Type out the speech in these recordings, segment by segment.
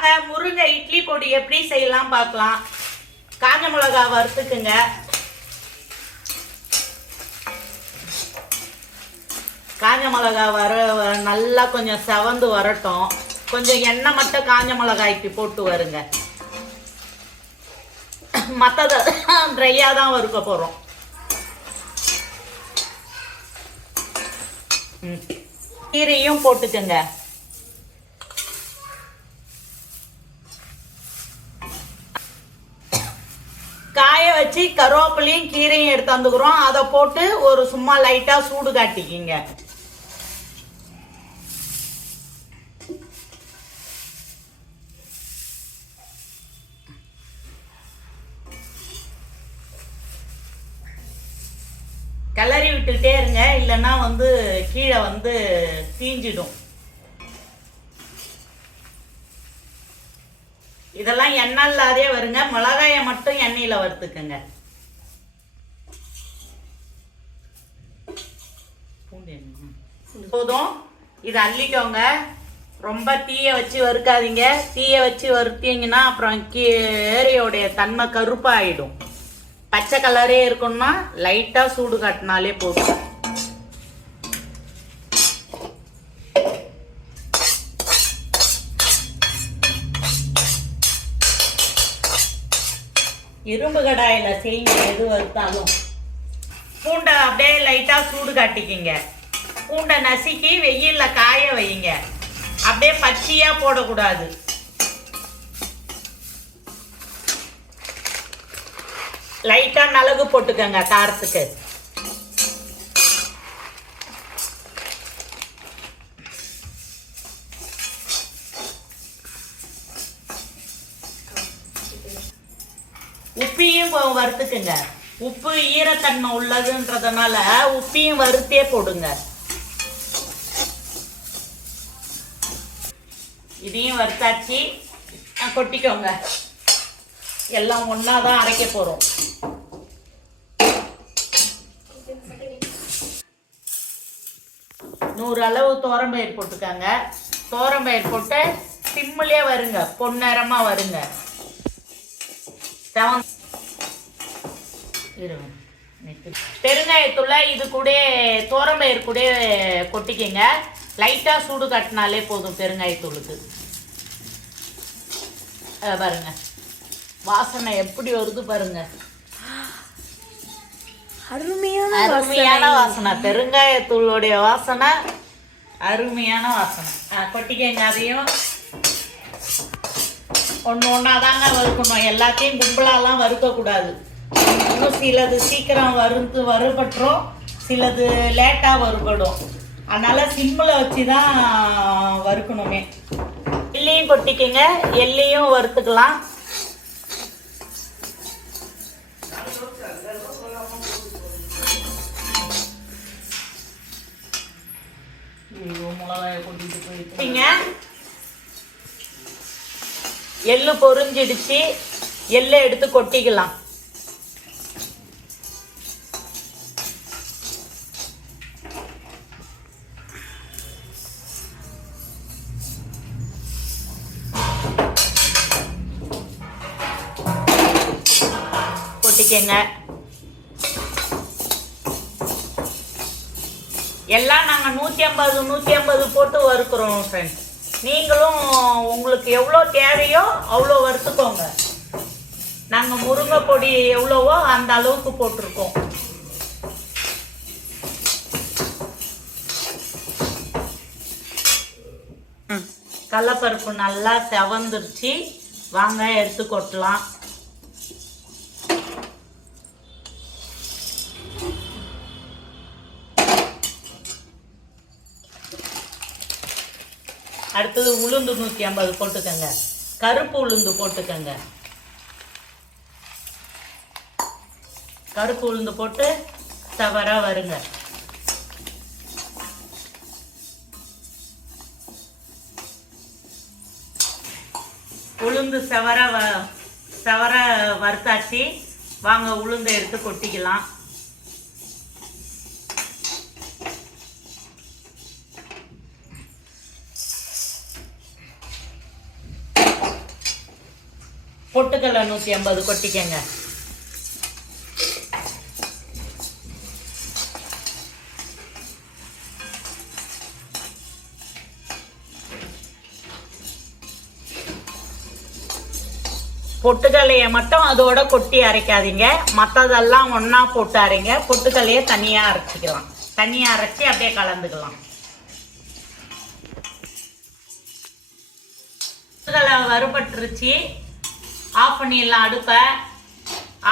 வாங்க முருங்கை இட்லி பொடி எப்படி செய்யலாம் பார்க்கலாம். காஞ்ச மிளகா வறுத்துக்குங்க. காஞ்ச மிளகா நல்லா கொஞ்சம் செவந்து வரட்டும். கொஞ்சம் எண்ணெய் மட்டும் காஞ்ச மிளகாய்க்கு போட்டு வருங்க. மற்றதை ட்ரையாக தான் வறுக்க போகிறோம். கீரையும் போட்டுக்கங்க. காய வச்சு கருவேப்பிலையும் கீரையும் எடுத்து வந்துக்கிறோம். அதை போட்டு ஒரு சும்மா லைட்டா சூடு காட்டிக்கிங்க. கிளறி விட்டுக்கிட்டே இருங்க, இல்லைன்னா கீழே தீஞ்சிடும். இதெல்லாம் எண்ணெய் இல்லாதே வருங்க. மிளகாயை மட்டும் எண்ணெயில் வறுத்துக்குங்க. போதும், இதை அள்ளிக்கோங்க. ரொம்ப தீய வச்சு வறுக்காதீங்க. தீய வச்சு வறுத்தீங்கன்னா அப்புறம் கீரையோடைய தன்மை கருப்பாயிடும். பச்சை கலரே இருக்கணும்னா லைட்டா சூடு காட்டினாலே போதும். இரும்பு கடாயில செய்யுங்க எது வறுத்தாலும். பூண்டை அப்படியே லைட்டா சூடு காட்டிக்கிங்க. பூண்டை நசுக்கி வெயில்ல காய வைங்க. அப்படியே பச்சையா போடக்கூடாது. லைட்டா மிளகு போட்டுக்கங்க காரத்துக்கு. உப்பையும் வறுத்துக்குங்க. உப்பு ஈரத்தன்மை உள்ளதுன்றதுனால உப்பையும் வறுத்தே போடுங்க. இதையும் வறுத்தாச்சு, கொட்டிக்கோங்க. எல்லாம் ஒன்னாதான் அரைக்க போறோம். நூறு அளவு தோரம்பயிர் போட்டுக்காங்க. தோரம்பயிர் போட்டு சிம்மிலே வருங்க, பொன்னரமா வருங்க. பெருங்காயத்தூள இது கூட தோரம்பயிர் கூட கொட்டிக்கங்க. லைட்டா சூடு காட்டினாலே போதும் பெருங்காயத்தூளுக்கு. பாருங்க வாசனை எப்படி வருது பாருங்க. அருமையான வாசனை. பெருங்காயத்தூளுடைய வாசனை அருமையான வாசனை. கொட்டிக்கங்க. அதையும் ஒன்று ஒன்றாதாங்க வறுக்கணும். எல்லாத்தையும் கும்பலாலாம் வறுக்கக்கூடாது. இன்னும் சிலது சீக்கிரம் வறுபட்டுரும், சிலது லேட்டாக வறுபடும். அதனால் சிம்மில் வச்சு தான் வறுக்கணுமே. எல்லையும் கொட்டிக்கங்க. எல்லையும் வறுத்துக்கலாம். எள்ளு பொரிஞ்சிடுச்சு. எள்ளை எடுத்து கொட்டிக்கலாம். கொட்டிக்கங்க. எல்லாம் நாங்கள் 150 போட்டு வறுக்கிறோம் ஃப்ரெண்ட்ஸ். நீங்களும் உங்களுக்கு எவ்வளோ தேவையோ அவ்வளோ வறுத்துக்கோங்க. நாங்கள் முருங்கை பொடி எவ்வளவோ அந்த அளவுக்கு போட்டிருக்கோம். கடலைப்பருப்பு நல்லா செவந்துருச்சு. வாங்க எடுத்து கொட்டலாம். அடுத்தது உளுந்து 150 போட்டுக்கங்க. கருப்பு உளுந்து போட்டுக்கங்க. கருப்பு உளுந்து போட்டு சவரா வருங்க. உளுந்து சவர வறுத்தாச்சு. வாங்க உளுந்தை எடுத்து கொட்டிக்கலாம். பொட்டுக்கடலை 150 கொட்டிக்கங்க. பொட்டுக்கல்லையை மட்டும் அதோட கொட்டி அரைக்காதீங்க, மற்றதெல்லாம் ஒன்றா போட்டு அரைங்க. பொட்டுக்கல்லையை தனியாக அரைச்சிக்கலாம். தனியாக அரைச்சி அப்படியே கலந்துக்கலாம். பொட்டுக்கல்லை வறுபட்டுருச்சு. ஆஃப் பண்ணிடலாம் அடுப்பை.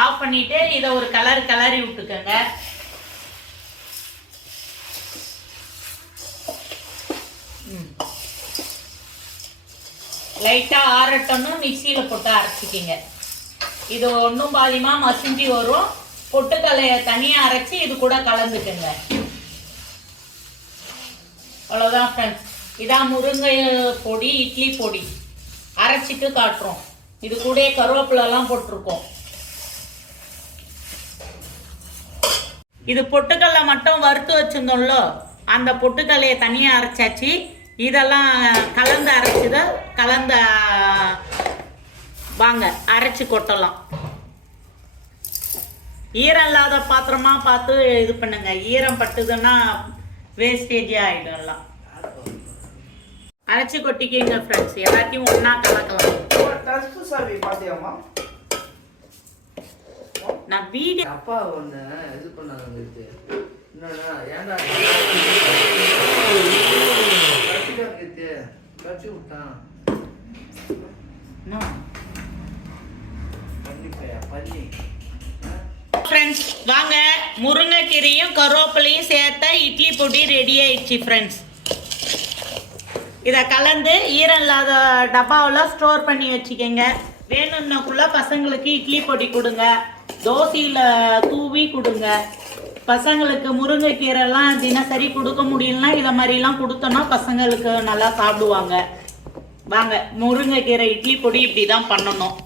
ஆஃப் பண்ணிவிட்டு இதை ஒரு கிளறி விட்டுக்கோங்க. லைட்டாக ஆறட்டன்னு மிக்சியில் போட்டு அரைச்சிக்கிங்க. இது ஒன்றும் பாதியமாக மசிஞ்சி வரும். பொட்டுக்கல்லையை தனியாக அரைச்சி இது கூட கலந்துக்குங்க. அவ்வளோதான் ஃப்ரெண்ட்ஸ். இதான் முருங்கை பொடி, இட்லி பொடி அரைச்சிட்டு காட்டுறோம். இது கூட கருவேப்பிலெல்லாம் போட்டிருக்கோம். இது பொட்டுக்கல்லை மட்டும் வறுத்து வச்சுருந்தோம்ல, அந்த பொட்டுக்கல்லையை தனியாக அரைச்சாச்சு. இதெல்லாம் கலந்து அரைச்சித வாங்க அரைச்சி கொட்டலாம். ஈரம் இல்லாத பாத்திரமா பார்த்து இது பண்ணுங்க. ஈரம் பட்டுதுன்னா வேஸ்டேஜ் ஆகிடும். எல்லாம் அரைச்சி கொட்டிக்கிங்க ஃப்ரெண்ட்ஸ். எல்லாத்தையும் ஒன்றா கலக்கலாம். நான் வீடியோ அப்பா ஒன்று இது பண்ணாங்க. ஏன்டா கட்சி விட்டான் பண்ணி. ஃப்ரெண்ட்ஸ் வாங்க, முருங்கைக்கீரையும் கருவேப்பிலையும் சேர்த்த இட்லி பொடி ரெடி ஆயிடுச்சு ஃப்ரெண்ட்ஸ். இதை கலந்து ஈரம் இல்லாத டப்பாவில் ஸ்டோர் பண்ணி வச்சுக்கோங்க. வேணும்னாக்குள்ள பசங்களுக்கு இட்லி பொடி கொடுங்க, தோசையில் தூவி கொடுங்க. பசங்களுக்கு முருங்கைக்கீரைலாம் தினசரி கொடுக்க முடியலன்னா இதை மாதிரிலாம் கொடுத்தோன்னா பசங்களுக்கு நல்லா சாப்பிடுவாங்க. வாங்க, முருங்கைக்கீரை இட்லி பொடி இப்படி தான் பண்ணணும்.